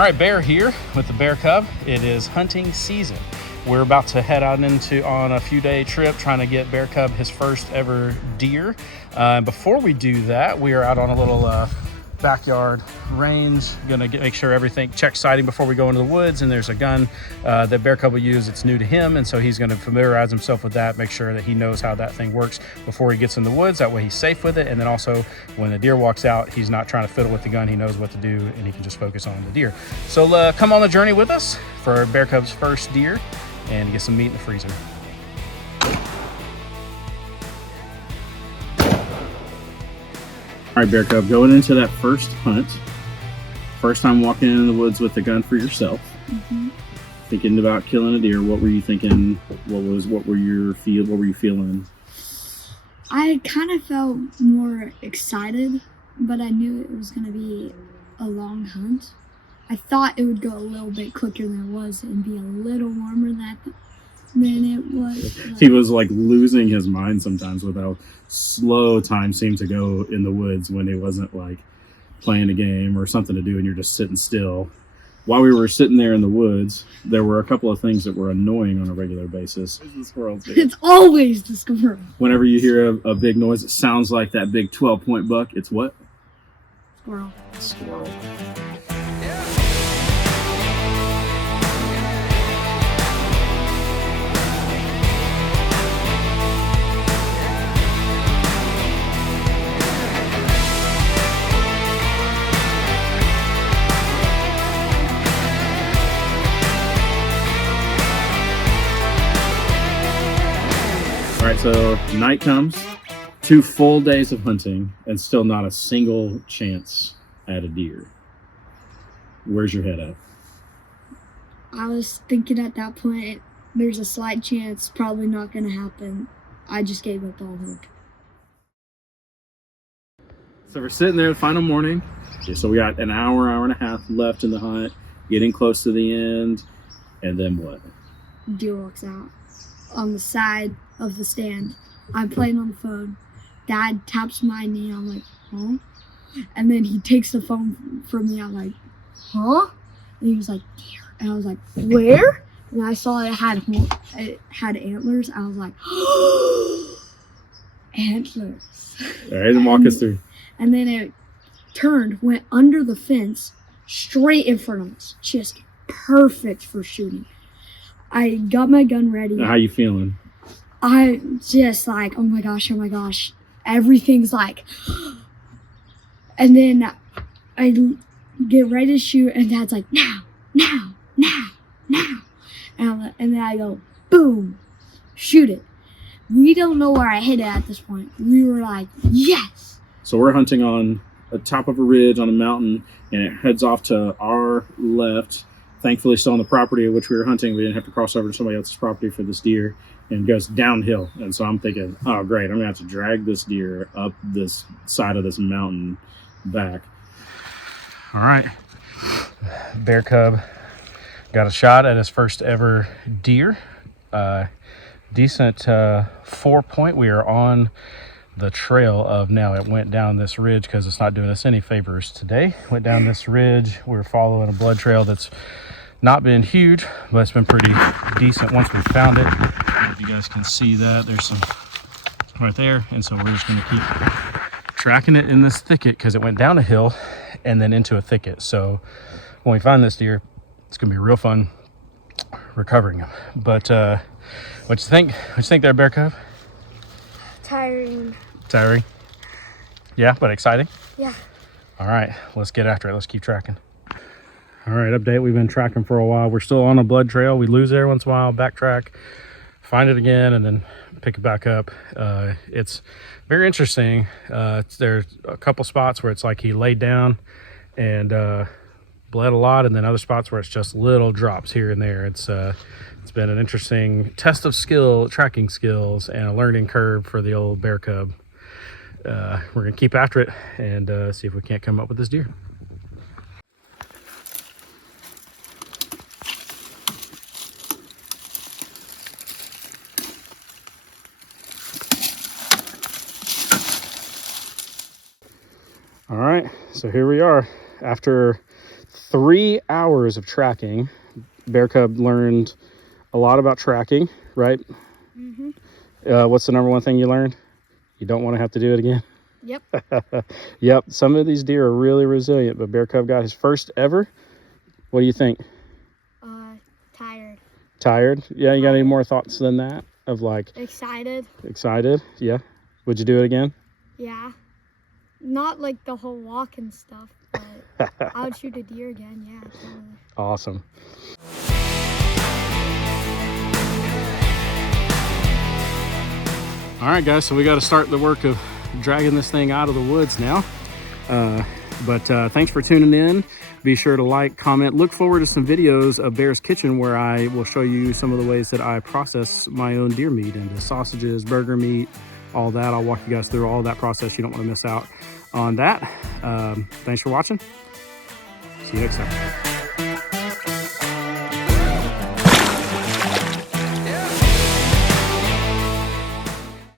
All right, Bear here with the Bear Cub. It is hunting season. We're about to head out on a few-day trip trying to get Bear Cub his first ever deer. Before we do that, we are out on a little backyard range. Gonna make sure everything check sighting before we go into the woods. And there's a gun that Bear Cub will use. It's new to him, and so he's gonna familiarize himself with that, make sure that he knows how that thing works before he gets in the woods. That way he's safe with it. And then also when the deer walks out, he's not trying to fiddle with the gun. He knows what to do and he can just focus on the deer. So come on the journey with us for Bear Cub's first deer and get some meat in the freezer. All right, Bear Cub, going into that first hunt, first time walking in the woods with a gun for yourself, thinking about killing a deer. What were you thinking? What were you feeling? I kind of felt more excited, but I knew it was going to be a long hunt. I thought it would go a little bit quicker than it was and be a little warmer than it was. He was like losing his mind sometimes with how slow time seemed to go in the woods when it wasn't like playing a game or something to do and you're just sitting still. While we were sitting there in the woods, there were a couple of things that were annoying on a regular basis. The squirrels. It's always the squirrel. Whenever you hear a big noise, it sounds like that big 12-point buck. It's what? Squirrel. Squirrel. All right, so night comes, 2 full days of hunting, and still not a single chance at a deer. Where's your head at? I was thinking at that point, there's a slight chance, probably not going to happen. I just gave up all hope. So we're sitting there the final morning. Okay, so we got an hour and a half left in the hunt, getting close to the end, and then what? Deer walks out on the side of the stand. I'm playing on the phone. Dad taps my knee. I'm like, huh? And then he takes the phone from me. I'm like, huh? And he was like, deer. And I was like, where? And I saw it had antlers. I was like, antlers. All right, then walk us through. And then it turned, went under the fence, straight in front of us. Just perfect for shooting. I got my gun ready. Now, how you feeling? I just like, oh my gosh. Everything's like, and then I get ready to shoot, and Dad's like, now. And then I go, boom, shoot it. We don't know where I hit it at this point. We were like, yes. So we're hunting on the top of a ridge on a mountain, and it heads off to our left. Thankfully, still on the property at which we were hunting. We didn't have to cross over to somebody else's property for this deer, and goes downhill. And so I'm thinking, oh, great, I'm gonna have to drag this deer up this side of this mountain back. All right, Bear Cub got a shot at his first ever deer. Decent 4-point. We are on the trail of now. It went down this ridge because it's not doing us any favors today. Went down this ridge. We're following a blood trail that's not been huge, but it's been pretty decent once we found it. If you guys can see that, there's some right there. And so we're just gonna keep tracking it in this thicket because it went down a hill and then into a thicket. So when we find this deer, it's gonna be real fun recovering him. But what you think? What you think there, Bear Cub? Tiring. Yeah, but exciting? Yeah. All right, let's get after it. Let's keep tracking. All right, update. We've been tracking for a while. We're still on a blood trail. We lose it every once in a while, backtrack, find it again, and then pick it back up. It's very interesting. There's a couple spots where it's like he laid down and bled a lot, and then other spots where it's just little drops here and there. It's been an interesting test of tracking skills, and a learning curve for the old Bear Cub. We're gonna keep after it and see if we can't come up with this deer. All right, so here we are after 3 hours of tracking. Bear Cub learned a lot about tracking, right? Mm-hmm. What's the number one thing you learned? You don't want to have to do it again. Yep. Yep, some of these deer are really resilient, but Bear Cub got his first ever. What do you think? Tired. Tired? Yeah, you got any more thoughts than that? Of like Excited. excited? Yeah. Would you do it again? Yeah. Not like the whole walk and stuff, but I would shoot a deer again. Yeah. Totally. Awesome. All right, guys, so we got to start the work of dragging this thing out of the woods now. But thanks for tuning in. Be sure to like, comment, look forward to some videos of Bear's Kitchen where I will show you some of the ways that I process my own deer meat into sausages, burger meat, all that. I'll walk you guys through all that process. You don't want to miss out on that. Thanks for watching. See you next time.